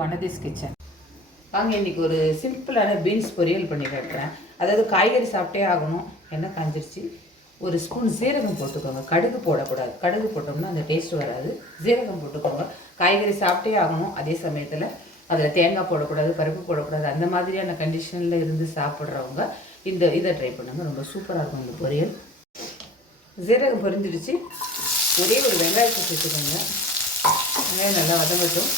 வனதீஸ் kitchen. வாங்க இன்றைக்கி ஒரு சிம்பிளான பீன்ஸ் பொரியல் பண்ணி காட்டுறேன். அதாவது காய்கறி சாப்பிட்டே ஆகணும், எண்ணெய் காஞ்சிருச்சு. ஒரு ஸ்பூன் சீரகம் போட்டுக்கோங்க, கடுகு போடக்கூடாது. கடுகு போட்டோம்னா அந்த டேஸ்ட் வராது. சீரகம் போட்டுக்கோங்க. காய்கறி சாப்பிட்டே ஆகணும், அதே சமயத்தில் அதில் தேங்காய் போடக்கூடாது, பருப்பு போடக்கூடாது. அந்த மாதிரியான கண்டிஷனில் இருந்து சாப்பிட்றவங்க இதை ட்ரை பண்ணுங்கள், ரொம்ப சூப்பராக இருக்கும் இந்த பொரியல். சீரகம் பொரிஞ்சிடுச்சு. ஒரே ஒரு வெங்காயத்தை சேர்த்துக்கோங்க. வெங்காயம் நல்லா வதங்கட்டும்.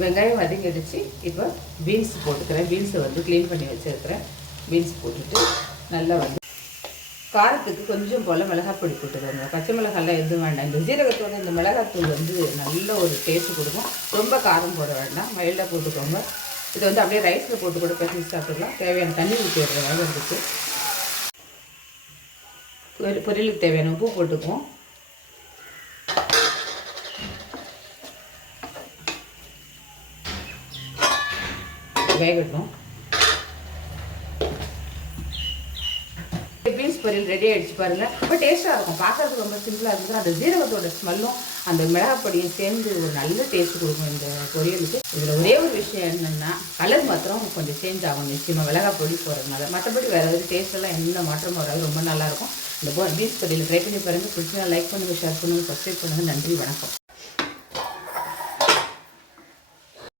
வெங்காயம் வதங்கிடுச்சு. இப்போ பீன்ஸ் போட்டுக்கிறேன். பீன்ஸை க்ளீன் பண்ணி வச்சுருக்கிறேன். பீன்ஸ் போட்டுட்டு நல்லா காரத்துக்கு கொஞ்சம் போல் மிளகாய் பொடி போட்டுக்கோங்க. பச்சை மிளகாலாம் எதுவும் வேண்டாம். இந்த ஜீரகத்தோட இந்த மிளகாத்தூள் நல்ல ஒரு டேஸ்ட் கொடுக்கும். ரொம்ப காரம் போட வேண்டாம், மைல்டாக போட்டுக்கோங்க. இதை அப்படியே ரைஸில் போட்டு கூட பேசி சாப்பிட்டுக்கலாம். தேவையான தண்ணி ஊற்றி விடுற வேகிறதுக்கு. பொரியலுக்கு தேவையான உப்பு போட்டுக்குவோம். வேகட்டும். பீன்ஸ் பொரியல் ரெடி ஆகிடுச்சு பாருங்கள். ரொம்ப டேஸ்ட்டாக இருக்கும். பார்க்கறதுக்கு ரொம்ப சிம்பிளாக இருக்குது. அந்த ஜீரகத்தோட ஸ்மெல்லும் அந்த மிளகாய் பொடியும் சேர்ந்து ஒரு நல்ல டேஸ்ட் கொடுக்கும் இந்த பொரியலுக்கு. இதில் ஒரே ஒரு விஷயம் என்னென்னா, கலர் மாத்திரம் கொஞ்சம் சேஞ்ச் ஆகும் நிச்சயமாக மிளகாய் பொடி போகிறதுனால. மற்றபடி வேறு ஏதாவது டேஸ்ட்டெல்லாம் எந்த மாற்றமும் வராது. ரொம்ப நல்லாயிருக்கும். இந்த பீன்ஸ் பொரியல் ட்ரை பண்ணி பாருங்கள். பிடிச்சா லைக் பண்ணுங்கள், ஷேர் பண்ணுங்கள், சப்ஸ்கிரைப் பண்ணுங்கள். நன்றி, வணக்கம்.